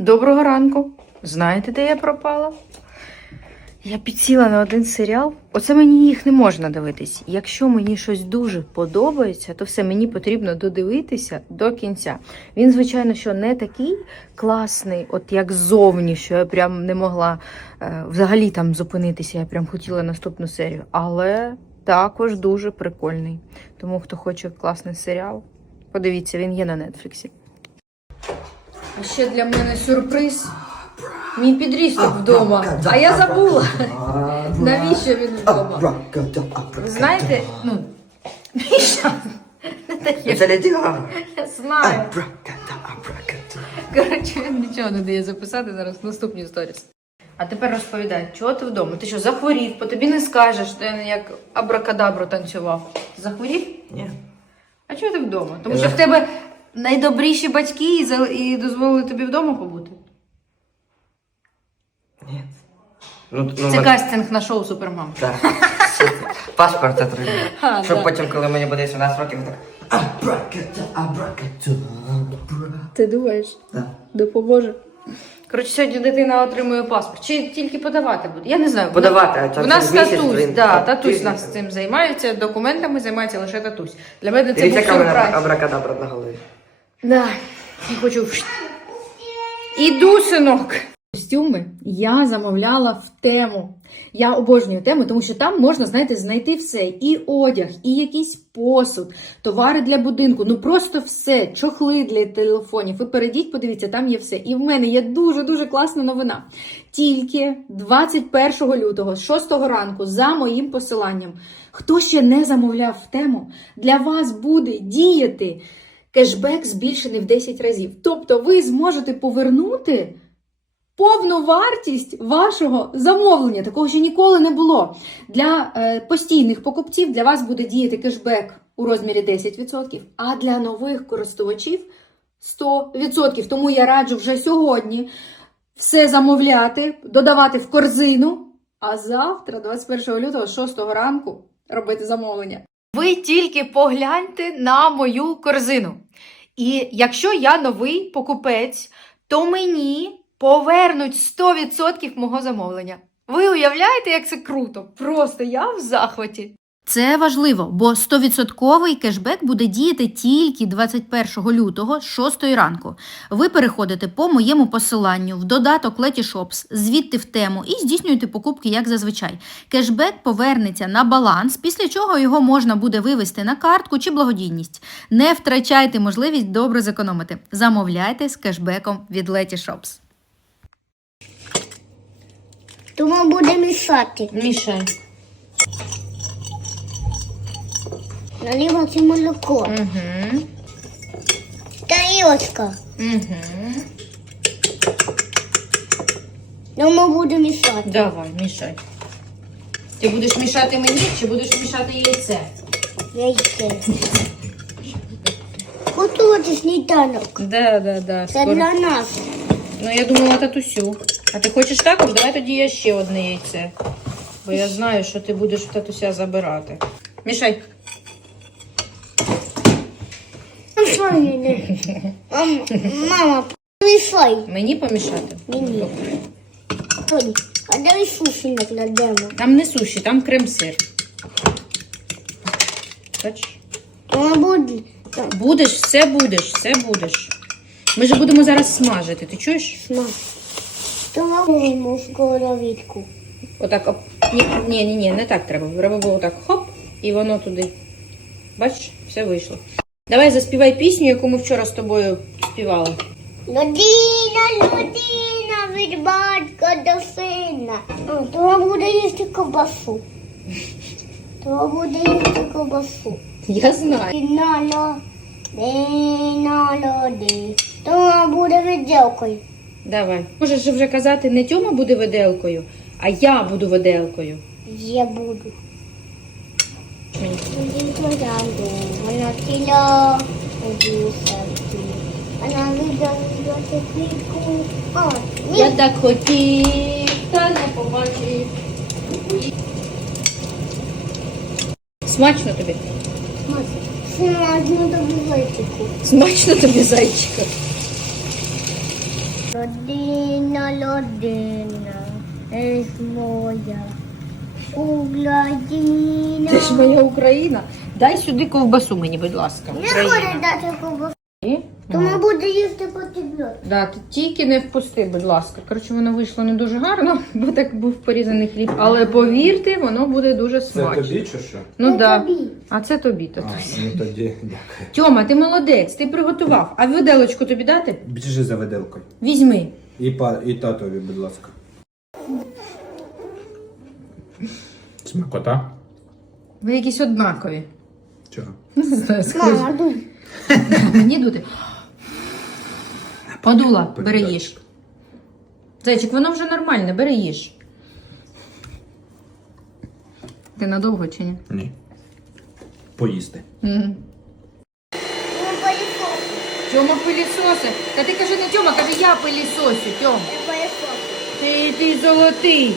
Доброго ранку. Знаєте, де я пропала? Я підсіла на один серіал. Оце мені їх не можна дивитись. Якщо мені щось дуже подобається, то все мені потрібно додивитися до кінця. Він, звичайно, що не такий класний, от як ззовні, що я прям не могла е, взагалі там зупинитися. Я прям хотіла наступну серію. Але також дуже прикольний. Тому хто хоче класний серіал, подивіться, він є на нетфліксі. А ще для мене сюрприз. Мій підрісток вдома. А я забула. Навіщо він вдома? Ви знаєте, ну, Міша, не дає. Це Леді Гага. Я знаю. Коротше, він нічого не дає записати зараз в наступній сторіс. А тепер розповідай, чого ти вдома? Ти що, захворів? По тобі не скажеш, ти як абракадабру танцював. Ти захворів? Ні. А чого ти вдома? Тому що в тебе найдобріші батьки і, за- і дозволили тобі вдома побути. Ні. Ну, ну, Це ми- кастинг на шоу Супермам. Так. Паспорт отримав. А, Щоб да. потім, коли мені буде 18 років, так. Абракада, абракада. Ти думаєш? Так. Допоможе. Коротше, сьогодні дитина отримує паспорт. Чи тільки подавати буде? Я не знаю. Подавати, а У через нас місяць, татусь, блін, да, так, татусь тиждень. нас цим займається, документами займається лише татусь. Для мене це Дивіться, був яка в мене сюрприз. абракадабра на голові. Да. Я хочу. Іду, синок. Костюми я замовляла в тему. Я обожнюю тему, тому що там можна, знаєте, знайти все: і одяг, і якийсь посуд, товари для будинку. Ну просто все, чохли для телефонів. Ви перейдіть, подивіться, там є все. І в мене є дуже дуже класна новина. Тільки 21 лютого, з 6 ранку, за моїм посиланням, хто ще не замовляв в тему, для вас буде діяти кешбек збільшений в 10 разів. Тобто ви зможете повернути повну вартість вашого замовлення. Такого ще ніколи не було. Для е, постійних покупців для вас буде діяти кешбек у розмірі 10%, а для нових користувачів 100%. Тому я раджу вже сьогодні все замовляти, додавати в корзину, а завтра, 21 лютого, 6 ранку, робити замовлення. Ви тільки погляньте на мою корзину. І якщо я новий покупець, то мені повернуть 100% мого замовлення. Ви уявляєте, як це круто? Просто я в захваті. Це важливо, бо 100% кешбек буде діяти тільки 21 лютого з 6 ранку. Ви переходите по моєму посиланню в додаток Letyshops, звідти в тему і здійснюєте покупки як зазвичай. Кешбек повернеться на баланс, після чого його можна буде вивести на картку чи благодійність. Не втрачайте можливість добре зекономити. Замовляйте з кешбеком від Letyshops. Тому буде мішати. Мішай. Наліво це молоко. Угу. Тарілочка. Угу. Тому буде мішати. Давай, мішай. Ти будеш мішати мені чи будеш мішати яйце? Яйце. Готувати сніданок. Да, да, да. Це для нас. Ну, я думала татусю. А ти хочеш також? Давай тоді я ще одне яйце. Бо я знаю, що ти будеш в татуся забирати. Мішай. Ну що не? Мама, мама, мішай. Мені помішати? Мені. Тоні, а давай суші накладемо. Там не суші, там крем-сир. Бач? Вона буде. Будеш, все будеш, все будеш. Ми ж будемо зараз смажити, ти чуєш? Смак. Тому робимо сковородку. Отак. оп. Ні, ні, ні, не так треба. Треба було так хоп, і воно туди. Бачиш, все вийшло. Давай заспівай пісню, яку ми вчора з тобою співали. Людина, людина від батька до сина. О, Тому буде їсти ковбасу. Тому буде їсти ковбасу. Я знаю. Нало, нало, Тому буде виделкою. Давай. Можеш вже казати, не Тьома буде виделкою, а я буду виделкою. Я буду. Мені. Вона тіла, у серці. Вона видала квітку. О, Я ні. так хотів, та не побачив. Смачно тобі? Смачно тобі зайчику. Смачно тобі, зайчика. Родина, родина, es моя Україна. Це ж моя Україна. Дай сюди ковбасу мені, будь ласка. Не Україна. хоче дати ковбасу. І? Тому буде їсти потрібно. Да, ти тільки не впусти, будь ласка. Коротше, воно вийшло не дуже гарно, бо так був порізаний хліб. Але повірте, воно буде дуже Це смачно. тобі чи що? Ну Це да. тобі. А це тобі, А, татусь. ну тоді дякую. Тьома, ти молодець, ти приготував. А виделочку тобі дати? Біжи за виделкою. Візьми. І, па, і татові, будь ласка. Смакота? Ви якісь однакові. Чого? Не знаю, скажу. Мама, дуй. Мені дути. Подула, бери їж. Зайчик, воно вже нормальне, бери їж. Ти надовго чи ні? Ні. Поїсти. Угу. Тьома пилісоси. Та ти кажи не Тьома, кажи я пилісосю, Тьом. Ти, ти золотий.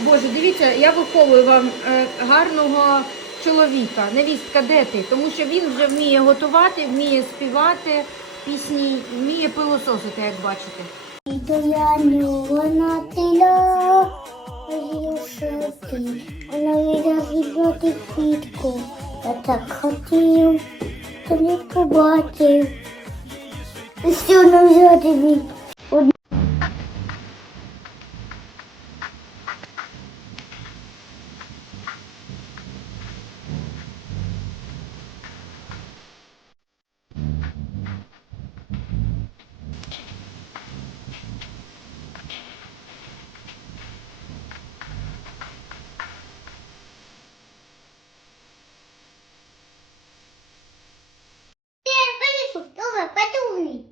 Боже, дивіться, я виховую вам е, гарного чоловіка. Невістка, де ти? Тому що він вже вміє готувати, вміє співати пісні, вміє пилососити, як бачите. Вона квітку. Я так хотів, то не побачив. Що нам взяти від Пилісос, добре, потужний.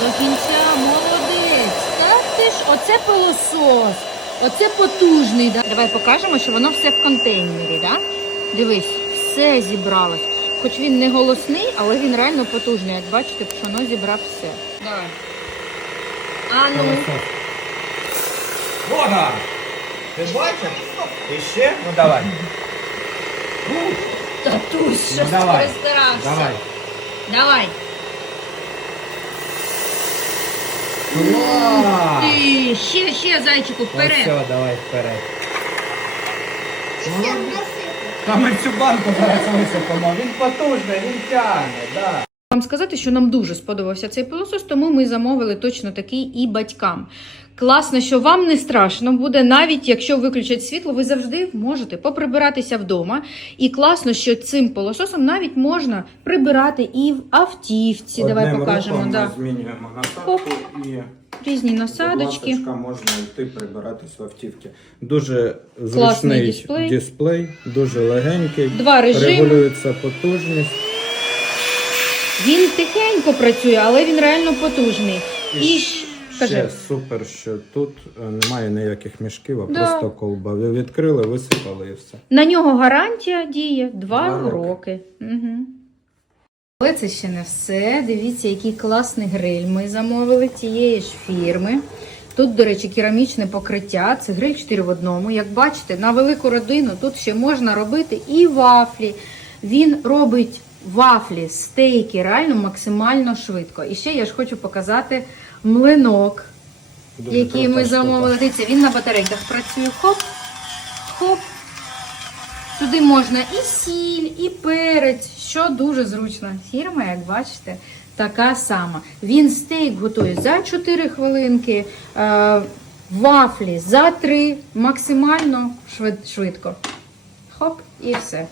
До кінця молодець. Так ти ж, оце пилосос. Оце потужний. Да? Давай покажемо, що воно все в контейнері, да? Дивись, все зібралось. Хоч він не голосний, але він реально потужний. Як бачите, пшоно зібрав все. Давай. А ну. Бога! Ти бачиш? І ще? Ну давай. Татусь, Ну, що давай. Давай. Давай. Клас! Ти, ще, ще, зайчику, Ось вперед. все, давай вперед. Насипати. Та ми цю банку зараз висипемо. Він потужний, він тягне, да. Вам сказати, що нам дуже сподобався цей пилосос, тому ми замовили точно такий і батькам. Класно, що вам не страшно буде, навіть якщо виключать світло, ви завжди можете поприбиратися вдома. І класно, що цим пилососом навіть можна прибирати і в автівці. Давай покажемо. рухом Да. Змінюємо насадку і Різні насадочки. можна йти прибиратись в автівці. Дуже Класний зручний дисплей. дисплей, дуже легенький. Два режими. Регулюється потужність. Він тихенько працює, але він реально потужний. І, Ще кажи. супер, що тут е, немає ніяких мішків, а Да. просто колба. Ви відкрили, висипали і все. На нього гарантія діє два Два роки. роки. Угу. Але це ще не все. Дивіться, який класний гриль ми замовили тієї ж фірми. Тут, до речі, керамічне покриття. Це гриль 4 в одному. Як бачите, на велику родину тут ще можна робити і вафлі. Він робить вафлі, стейки реально максимально швидко. І ще я ж хочу показати млинок Дуже який ми замовили. Дивіться, він на батарейках працює. Хоп, хоп. Туди можна і сіль, і перець, що дуже зручно. Фірма, як бачите, така сама. Він стейк готує за 4 хвилинки, е, вафлі за 3, максимально швид- швидко. Хоп, і все.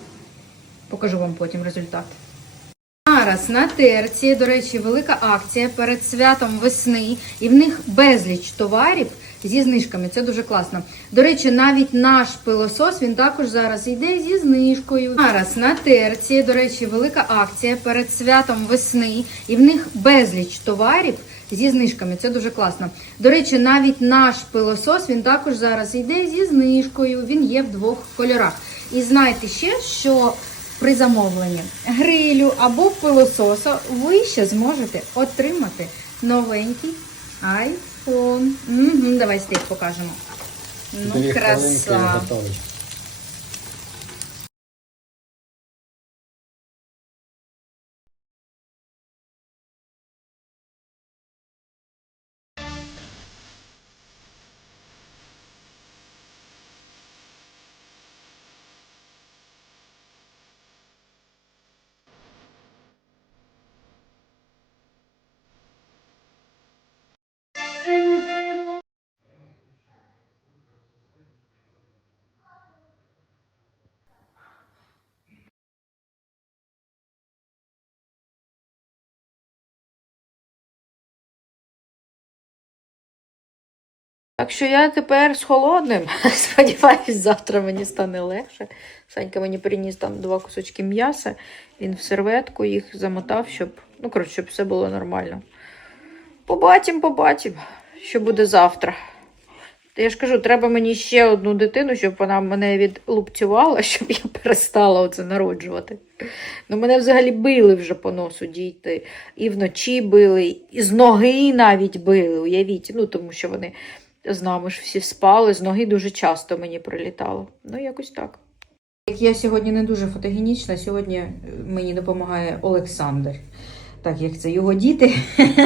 Покажу вам потім результат. Зараз на терці, до речі, велика акція перед святом весни, і в них безліч товарів зі знижками. Це дуже класно. До речі, навіть наш пилосос він також зараз йде зі знижкою. Зараз на терці, до речі, велика акція перед святом весни, і в них безліч товарів зі знижками. Це дуже класно. До речі, навіть наш пилосос він також зараз йде зі знижкою. Він є в двох кольорах. І знайте ще, що при замовленні грилю або пилососу ви ще зможете отримати новенький iPhone. Угу, давай стейк покажемо. Ну, краса. Так що я тепер з холодним. Сподіваюсь, завтра мені стане легше. Санька мені приніс там два кусочки м'яса. Він в серветку їх замотав, щоб, ну, коротше, щоб все було нормально. Побачимо, побачимо, що буде завтра. Я ж кажу, треба мені ще одну дитину, щоб вона мене відлупцювала, щоб я перестала оце народжувати. Ну, мене взагалі били вже по носу діти. І вночі били, і з ноги навіть били, уявіть. Ну, тому що вони з нами ж всі спали, з ноги дуже часто мені прилітало. Ну, якось так. Як я сьогодні не дуже фотогенічна, сьогодні е, мені допомагає Олександр. Так, як це його діти.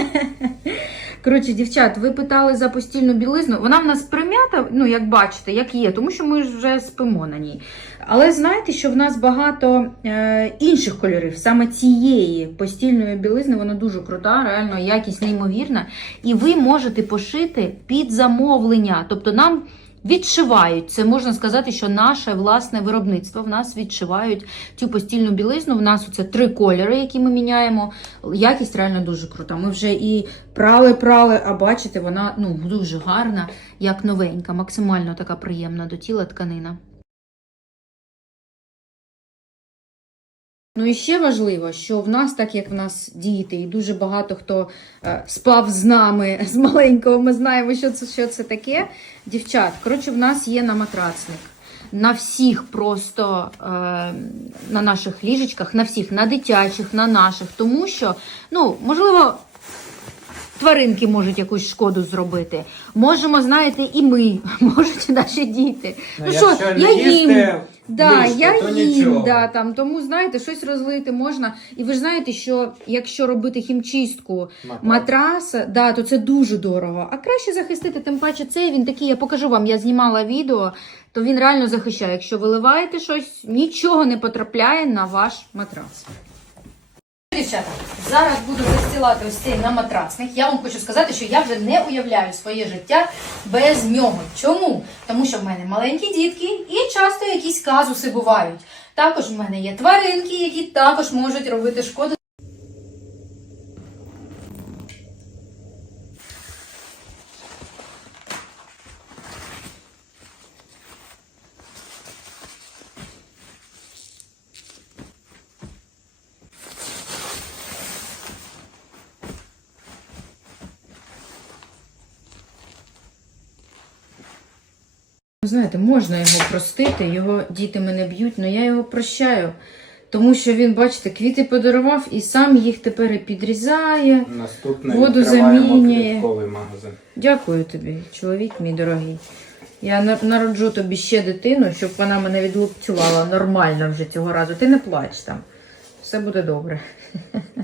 Коротше, дівчат, ви питали за постільну білизну. Вона в нас прим'ята, ну як бачите, як є, тому що ми вже спимо на ній. Але знаєте, що в нас багато е, інших кольорів. Саме цієї постільної білизни, вона дуже крута, реально якість неймовірна. І ви можете пошити під замовлення. Тобто нам відшивають. Це можна сказати, що наше власне виробництво. В нас відшивають цю постільну білизну. В нас це три кольори, які ми міняємо. Якість реально дуже крута. Ми вже і прали-прали, а бачите, вона ну, дуже гарна, як новенька, максимально така приємна до тіла тканина. Ну і ще важливо, що в нас, так як в нас діти, і дуже багато хто е, спав з нами з маленького, ми знаємо, що це, що це таке. Дівчат, коротше, в нас є на матрацник. На всіх просто е, на наших ліжечках, на всіх, на дитячих, на наших, тому що, ну, можливо, тваринки можуть якусь шкоду зробити. Можемо, знаєте, і ми, можуть наші діти. Ну, що, я їм. Да, близько, я то їм, нічого. да, там, тому знаєте, щось розлити можна. І ви ж знаєте, що якщо робити хімчистку Матрас. матраса, да, то це дуже дорого. А краще захистити, тим паче цей він такий, я покажу вам, я знімала відео, то він реально захищає. Якщо виливаєте щось, нічого не потрапляє на ваш матрас. Дівчата, зараз буду застілати ось цей на матрасник. Я вам хочу сказати, що я вже не уявляю своє життя без нього. Чому? Тому що в мене маленькі дітки і часто якісь казуси бувають. Також в мене є тваринки, які також можуть робити шкоду. Знаєте, можна його простити, його діти мене б'ють, але я його прощаю. Тому що він, бачите, квіти подарував і сам їх тепер і підрізає. Наступне Воду замінює. магазин. Дякую тобі, чоловік мій дорогий. Я народжу тобі ще дитину, щоб вона мене відлупцювала нормально вже цього разу. Ти не плач там. Все буде добре.